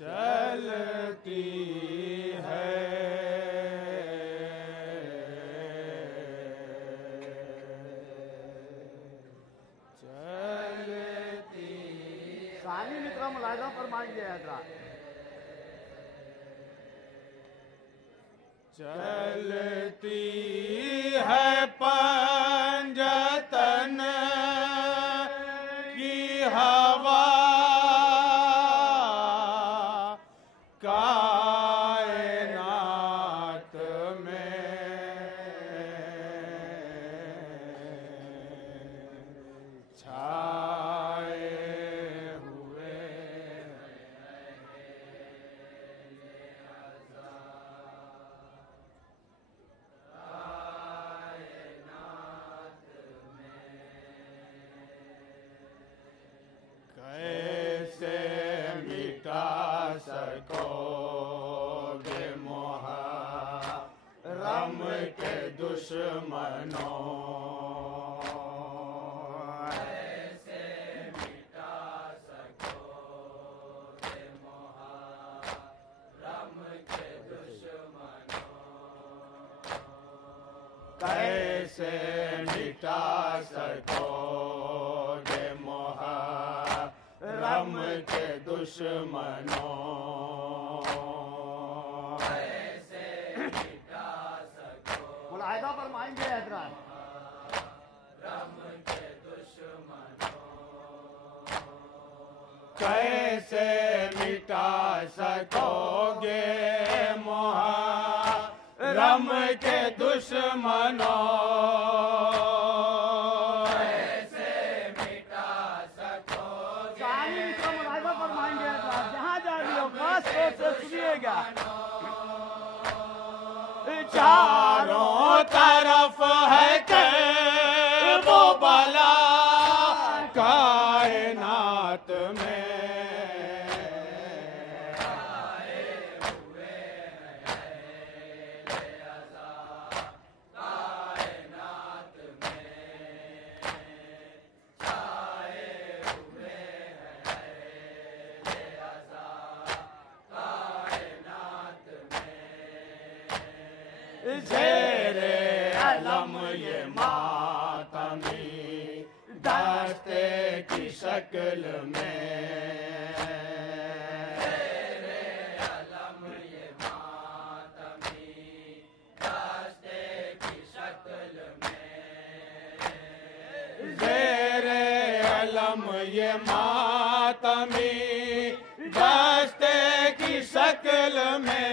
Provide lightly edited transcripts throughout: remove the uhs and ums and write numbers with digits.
चलती है चलती। स्वामी मित्र मुलायदा फरमाएंगे हजरात। चलती है पंजतन की हवा कायनात में छाए हुए कैसे मिटा सकोगे मुहर्रम के दुश्मनों। कैसे मिटा सकोगे मुहर्रम के दुश्मनों। कैसे मिटा सकोगे मुहर्रम के दुश्मनों। कैसे मिटा सकोगे मुलायदा फरमाएंगे हजरात। मुहर्रम के दुश्मनों। कैसे मिटा सकोगे मुहर्रम के दुश्मनों। सुनिएगा चारों तरफ है के वो बला कायनात में। आए हुए कायनात में। आए हुए ज़ेरे अलम ये मातमी दस्ते की शक्ल में। ज़ेरे अलम ये मातमी दस्ते की शक्ल में। ज़ेरे अलम ये मातमी दस्ते की शक्ल में।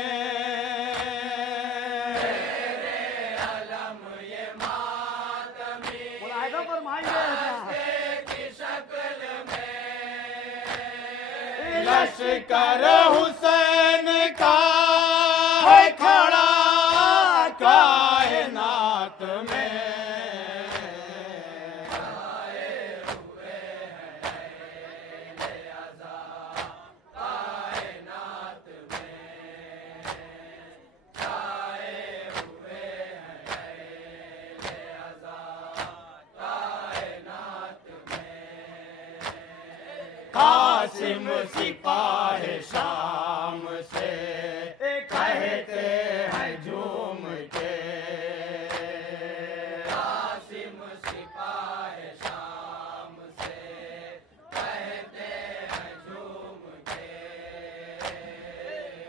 लश्कर हुसैन का है खड़ा कायनात में। आए हुए हैं कायनात में। आए हुए हैं कायनात में। कासिम सिपाही शाम से कहते हैं झूम के। कासिम सिपाही शाम से कहते हैं झूम के।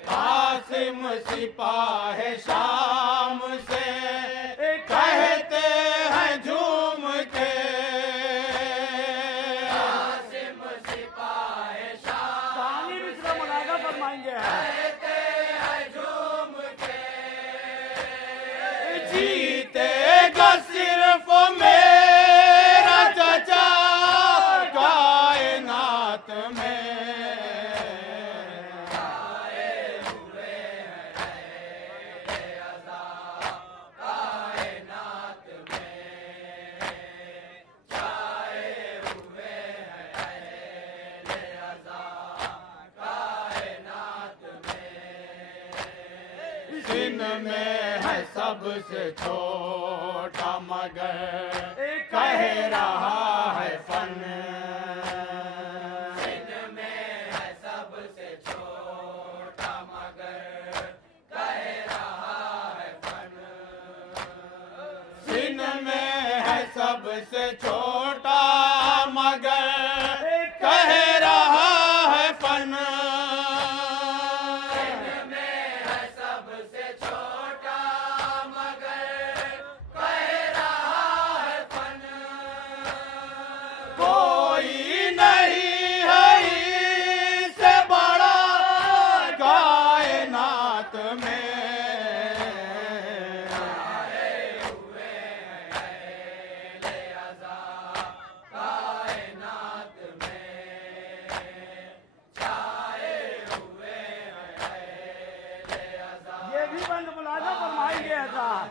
कासिम सिपाही शाम से कहते हैं झूम के। जीतेगा सिर्फ मेरा चचा कायनात में। आए हुए हैं कायनात में। छाए हुए हैं कायनात में। दिन में है सबसे छोटा मगर कह रहा है फन। दिन में है सबसे छोटा सबसे छोटा मगर कह रहा है फन। इनमें है सबसे छोटा मगर कह रहा है फन। कोई नहीं है इससे बड़ा कायनात में। ये भी बंद मुलाजा फरमाएंगे हजरत।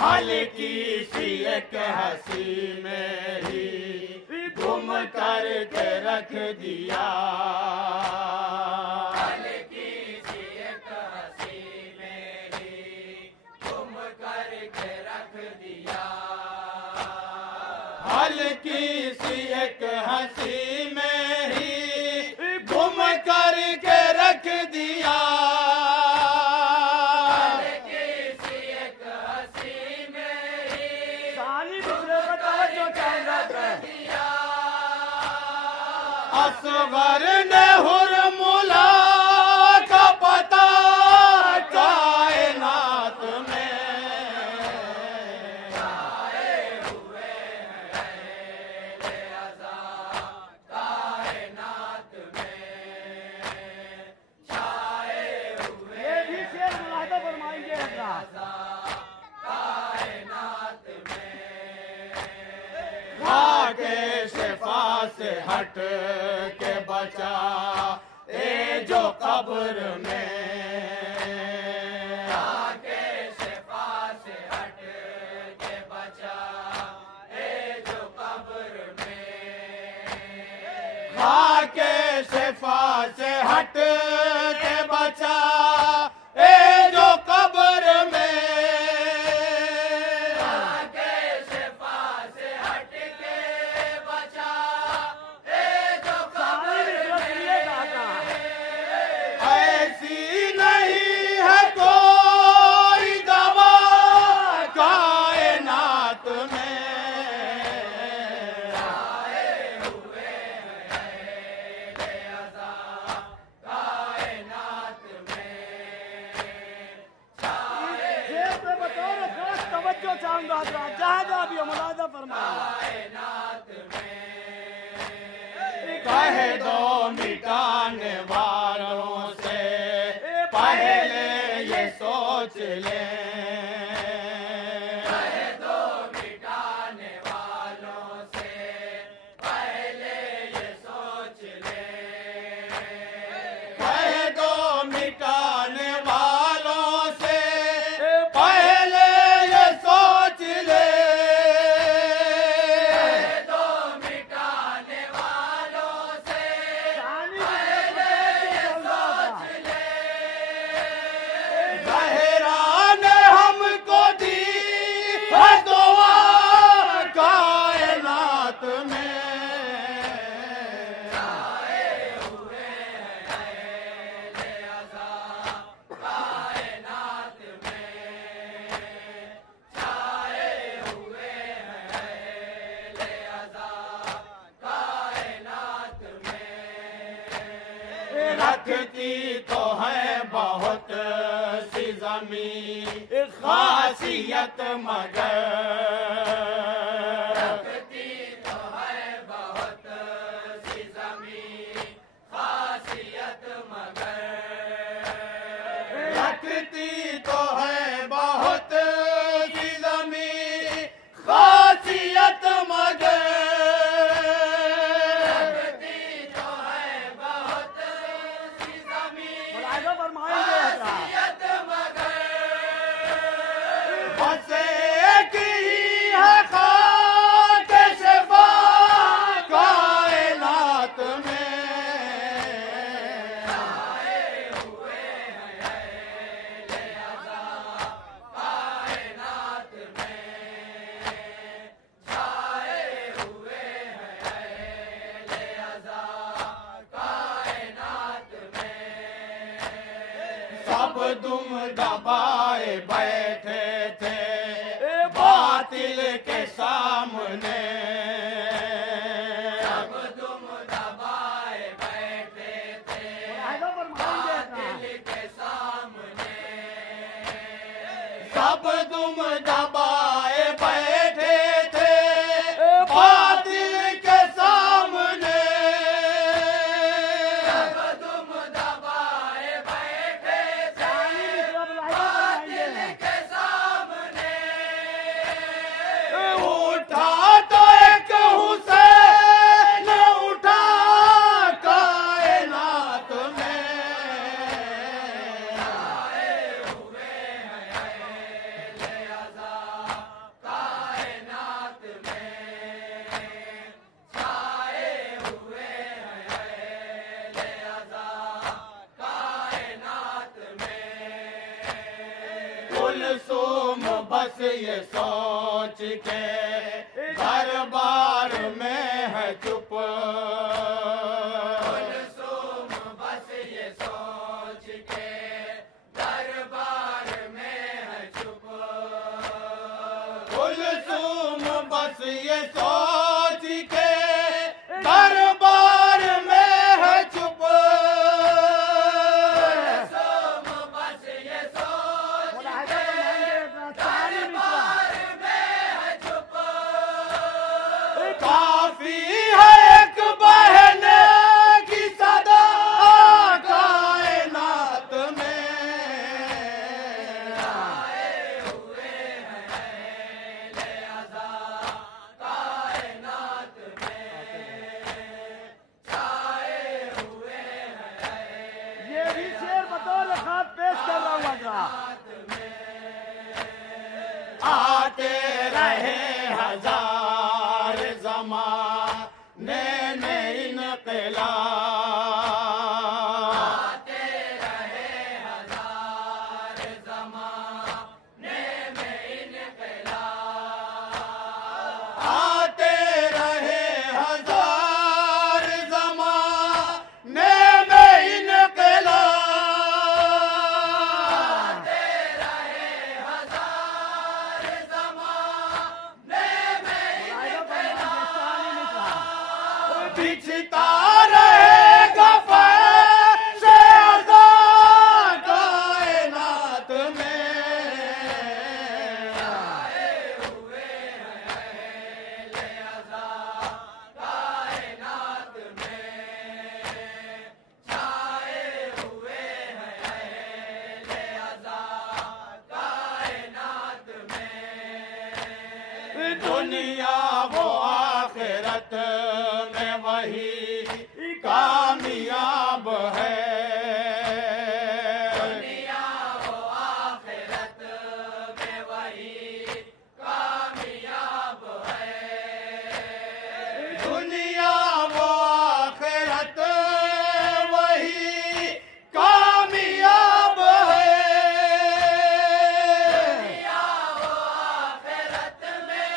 हल्की सी एक हंसी में ही गुम करके रख दिया। हल्की सी एक हंसी में ही गुम करके रख दिया। हल्की सी एक हंसी में ही गुम करके रख दिया। सानी दूसरे का तवज्जो चाहता है। असगर ने हुरमुला का पता कायनात में। छाए हुए हैं कायनात में। छाए हुए ये भी शेर मुलाजा फरमाएंगे हजरत। कायनात में। खाके शिफा से हट के बचा ए जो कब्र में। खाके शिफा से हट के बचा ए जो कब्र में। खाके शिफा से हट के बचा ए जो कब्र में। ऐसी नहीं है कोई दवा कायनात में। छाए हुए हैं कायनात में। शेर पे बतौर खास तवज्जो चाहूंगा हजरत। जहाँ जहाँ भी मुलाजा फरमाएंगे। कायनात में। कह दो मिटाने वालों से पहले ये सोच ले। कह दो मिटाने वालों से पहले ये सोच ले। कह दो मिटाने वालों से पहले ये सोच ले। रखती तो है बहुत सी ज़मीं खासियत मगर। रखती तो है बहुत सी ज़मीं खासियत मगर। रखती तो है बहुत सी ज़मीं खासियत मगर। मुलाजा फरमाएंगे हजरत। बस एक ही बातिल के सामने सब तुम दबाए बैठे थे, आएगा फरमाएंगे बातिल के सामने सब तुम दबाए बैठे थे, बातिल के सामने सब तुम दबाए बैठे थे, बातिल के सामने उठा तो एक हुसैन उठा कायनात में आए हुए हैं अहले अज़ा कायनात में, छाए हुए हैं अहले अज़ा कायनात में। कुलसूम बस ये सोच के दरबार में है चुप, कुलसूम बस ये सोच के दरबार में है चुप, कुलसूम बस ये सोच के दरबार में है चुप, कुलसूम बस ये सोच और आएगा फरमाएंगे दरबार में है चुप, काफी है एक बहन की सदा कायनात में आए हुए हैं अहले अज़ा कायनात में, छाए हुए हैं ये भी शेर बतौर खास पेश कर रहा हूँ हजरा। आते रहे हजार ज़माने में इनक़िलाब, आते रहे हजार ज़माने में इनक़िलाब, आते रहे हजार ज़माने में इनक़िलाब, आते रहे हजार ज़माने में आएगा फरमाएंगे शानी मिश्रा। बिछता रहेगा फैज़ अज़ा कायनात में आए हुए हैं अहले अज़ा कायनात में, छाए हुए हैं अहले अज़ा कायनात में। दुनिया वो आखिरत में वही कामयाब है, दुनिया वो आखिरत में वही कामयाब है, दुनिया वो आखिरत वही कामयाब है, दुनिया वो आखिरत में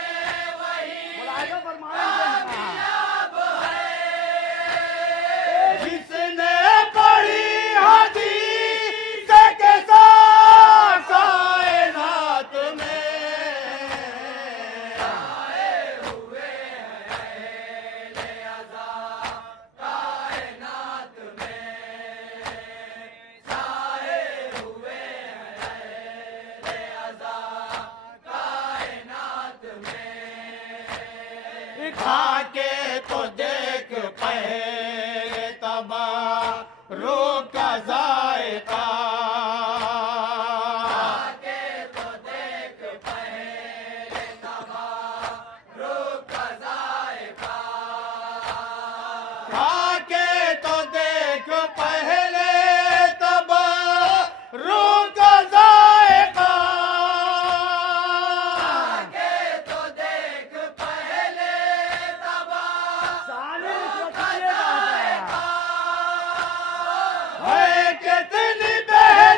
वही और आएगा फरमाएंगे कामयाब है। जिसने पढ़ी हदीस के साथ कायनात में आए हुए हैं अहले अज़ा कायनात में, छाए हुए हैं अहले अज़ा कायनात में। खा के तो देख पहले तबा रूह का जायका, खा के तो देख पहले तबा रूह का जायका, खा के तो देख पहले तबा रूह का जायका, खा के तो देख पहले तबा शानी मिश्रा कितने का होता है। है कितनी बहन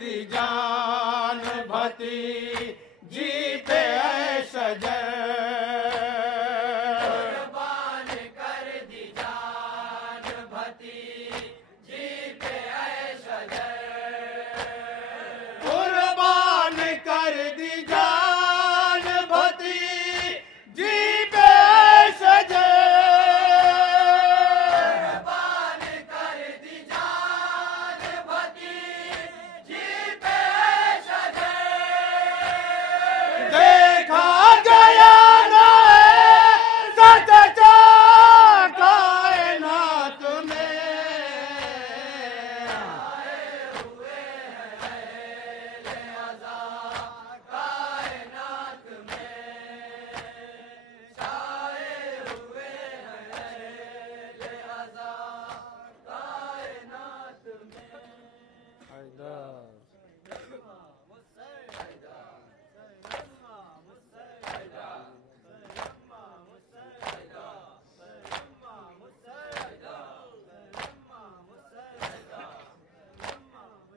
दी जान भती जी पे ऐ सजर कुर्बान कर दी जान भती जी पे ऐ सजर कुर्बान कर दी जान भती जी पे ऐ सजर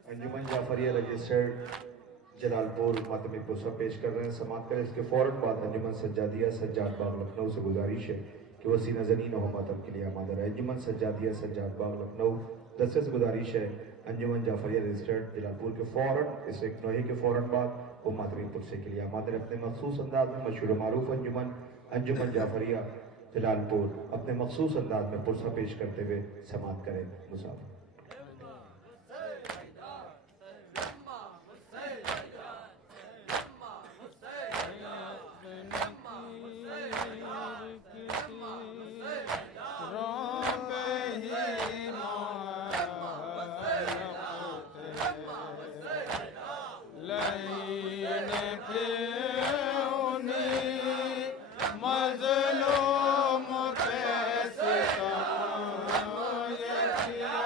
अंजुमन जाफरिया रजिस्टर्ड जलालपुर मातमी पुरसा पेश कर रहे हैं। समाप्त करें इसके फौरन बाद अंजुमन सज्जादिया सज्जाद बाग लखनऊ से गुजारिश है कि वसी नजरीन हो मातम के लिए आमादा रहे। अंजुमन सज्जादिया सज्जाद बाग लखनऊ दस्ते से गुजारिश है अंजुमन जाफरिया रजिस्टर्ड जलालपुर के फौरन इस एक नोहे के फौरन बाद वो मातमी पुरसे के लिए आमादा रहे। अपने मखसूस अंदाज में मशहूर मारूफ अंजुमन जाफरिया जलालपुर अपने मखसूस अंदाज में पुरसा पेश करते हुए समाप्त करें। मुसाफिर मज़लूम पे सितम ये किया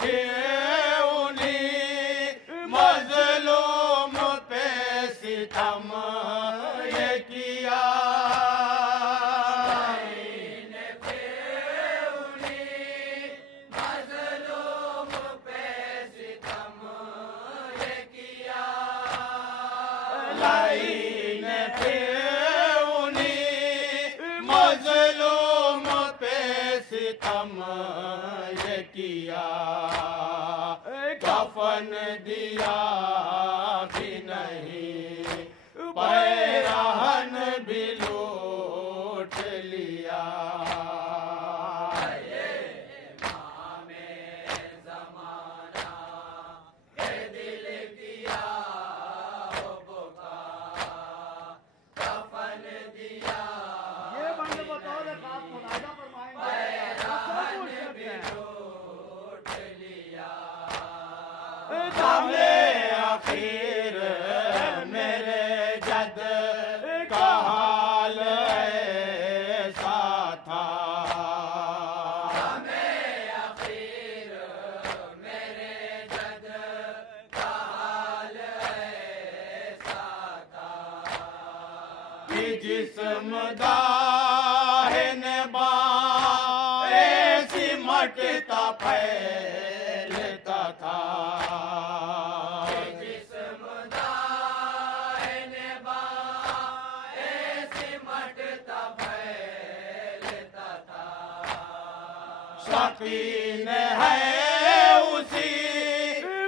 फिर उन्हीं मजलूम पे सितम ये किया। लाई ने फिर उन्हीं मजलूम पे सितम ये किया। कफन दिया भी नहीं, पैरहन भी लूट लिया। ये बंद बतौर खास मुलाजा फरमाएंगे। दामले आखिर मेरे जद का हाल ऐसा था। कि जिस्म दाहिन बाएं सिमटता फैलता था। शकीन है उसी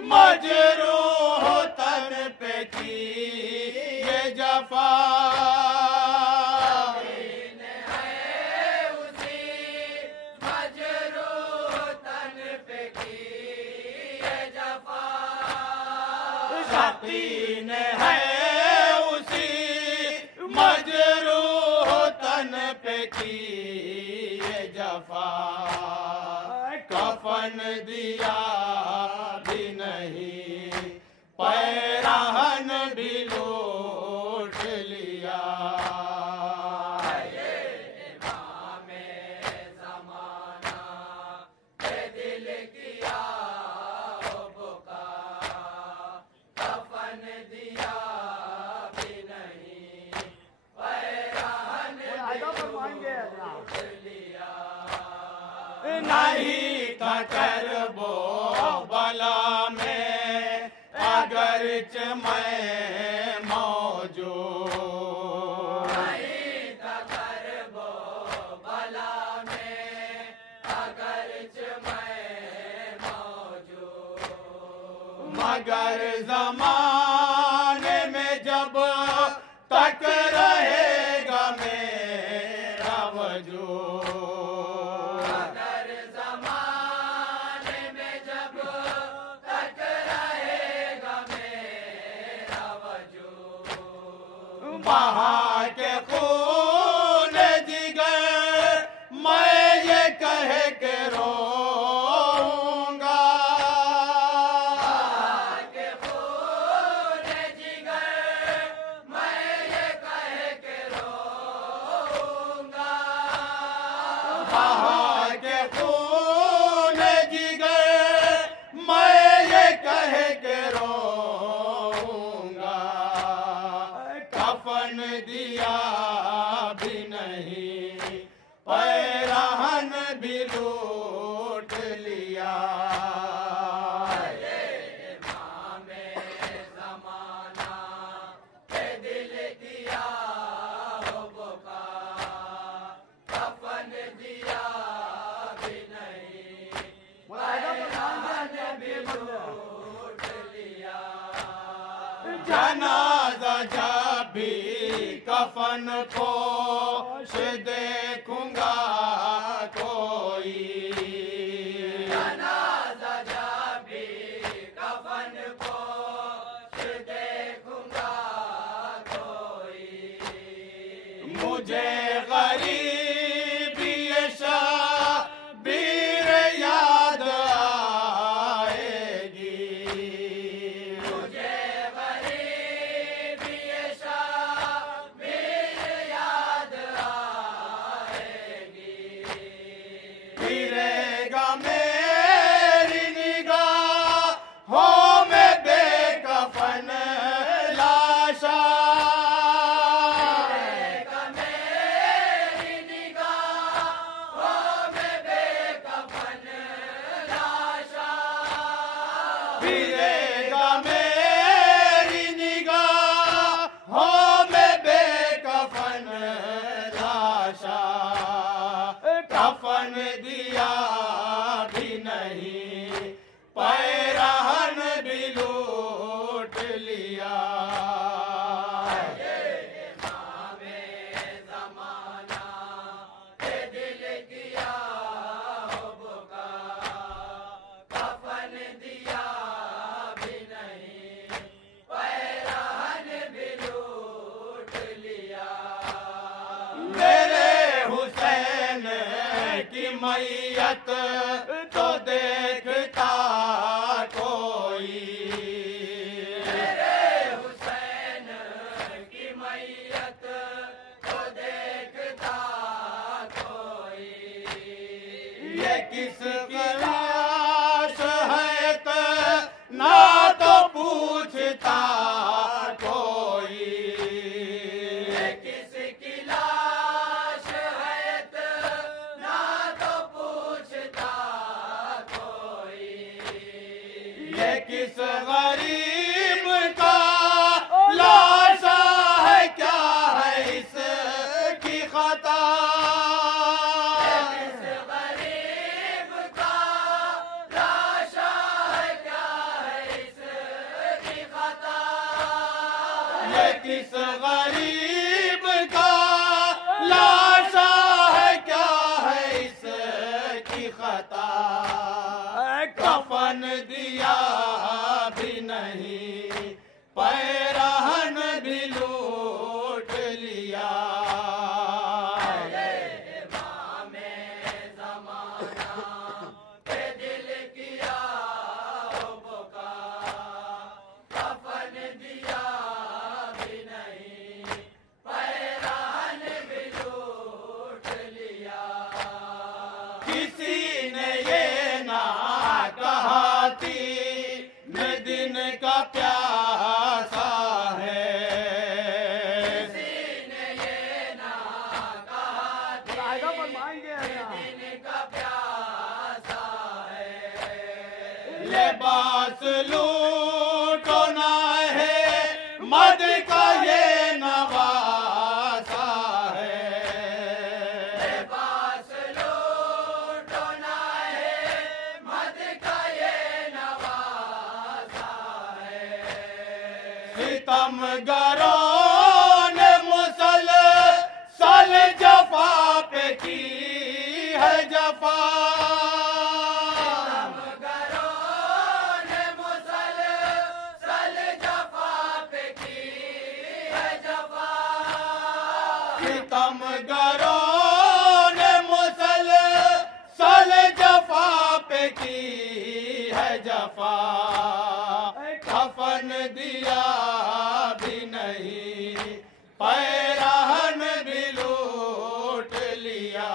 मजरूह तन पे की ये जफा। शकीन है उसी मजरूह तन पे की ये जफा। कफन दिया भी नहीं, पैरहन भी लूट लिया। मुलाजा फरमाएंगे नहीं था करबो बला में अगरच मैं मौजूद। मगर जमाने में जब तक रहेगा मेरा वजूद। बहा के खून जिगर मैं ये कह के रोऊंगा। बहा के खून जिगर मैं ये कह के रोऊंगा। कफन दिया भी नहीं, पैरहन भी लूट लिया। जनाजा जब भी कफन पोश देखूंगा कोई। जनाजा जब भी कफन पोश देखूंगा कोई। मुझे गरीबी शबीर याद आएगी। मुझे गरीबी शबीर याद मैयत तो देखता कोई। मेरे हुसैन की मैयत तो देखता कोई। ये किसकी लाश है तो ना तो पूछता कोई। ये किसकी लाश है तो ना तो पूछता कोई। ये किस गरीब का लाशा है, क्या है इसकी खता। किस गरीब का लाशा है, क्या है इसकी खता। कफन दिया भी नहीं, पैरहन भी लूट लिया। किसी ने ये ना कहा तीन दिन का प्यासा है। किसी ने ये ना कहा तीन दिन का प्यासा है। लिबास लूटो ना है, मद का ये नवासा है। लिबास लूटो ना है, मद का ये नवासा है। सितमगरों ने मुसलसल जफा पे की है जफा। सितमगरों ने मुसलसल जफा पे की है जफा। कफन दिया भी नहीं, पैरहन भी लूट लिया।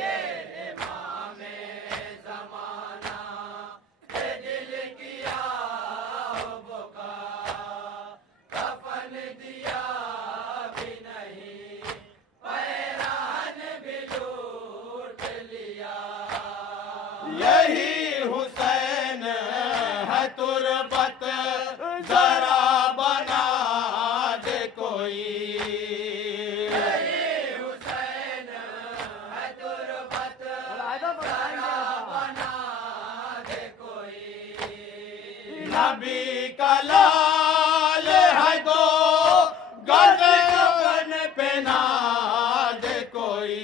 ये इमामे ज़माना के दिल किया हो बुका। कफन दिया यही हुसैन है तुरबत, जरा बना दे कोई। यही हुसैन है तुरबत, जरा बना दे कोई। नबी का लाल है दो गज कफन पहना दे कोई।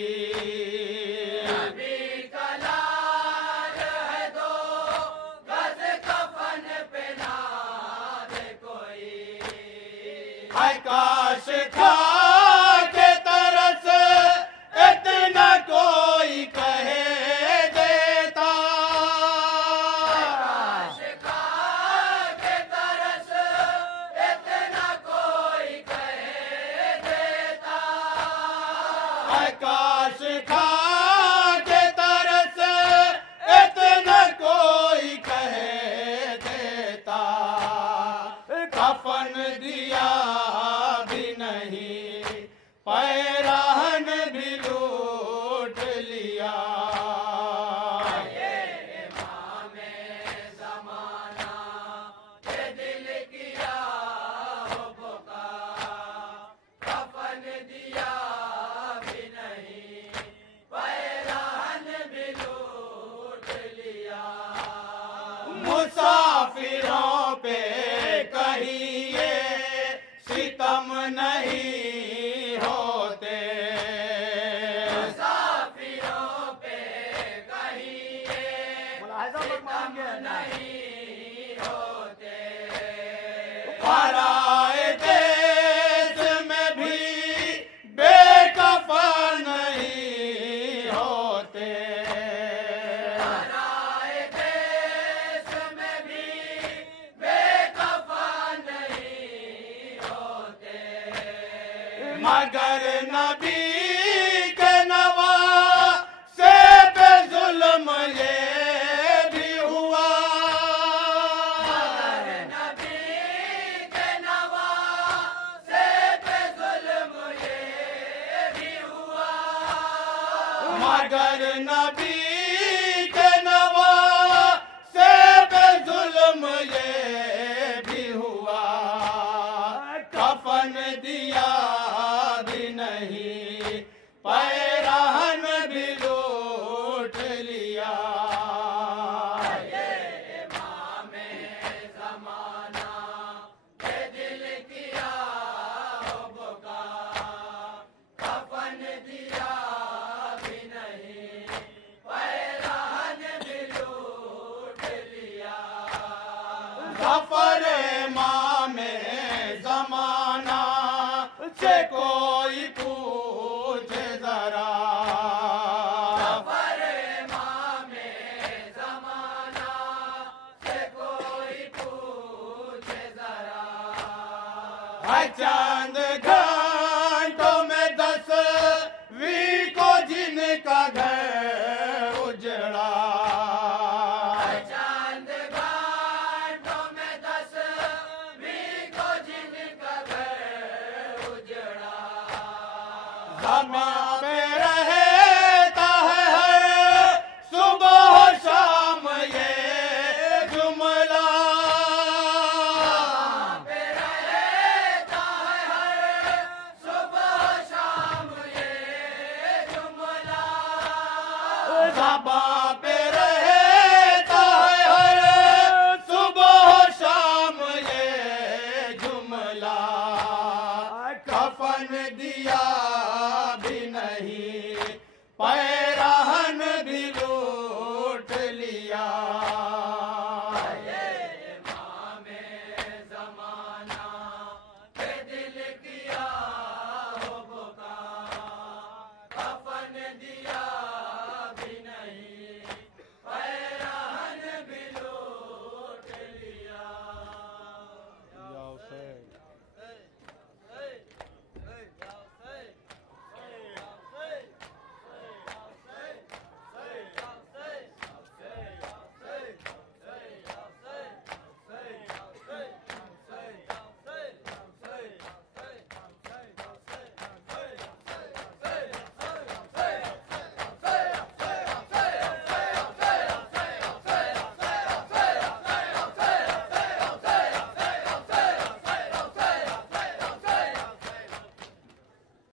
काश खा के तरस इतना कोई कहे देता। काश खा के तरस इतना कोई कहे देता। काश खा के तरस इतना कोई कहे देता। कफन दिया नहीं, पैरहन भी लूट लिया। ये इमामे ज़माना के दिल किया हो बुका। कफन दिया भी नहीं, पैरहन भी लूट लिया। मुसाफिरों पे कहिए सितम नहीं होते। मुसाफिरों पे कहिए सितम नहीं होते। पराए देश में भी बेकफन नहीं होते। मगर नबी के नवासे पे जुल्म ये भी हुआ। मगर नबी के नवासे पे जुल्म ये भी हुआ। मगर नबी के नवासे पे जुल्म ये भी हुआ। कफन दिया भी नहीं, पैराहन भी लूट लिया। ये इमामे ज़माना के दिल किया बुका। कफन दिया भी नहीं, पैराहन भी लूट लिया। ज़फ़र इमामे ज़माना से कोई पूछे जरा। ज़फ़र इमामे ज़माना से कोई पूछे जरा। चांद घर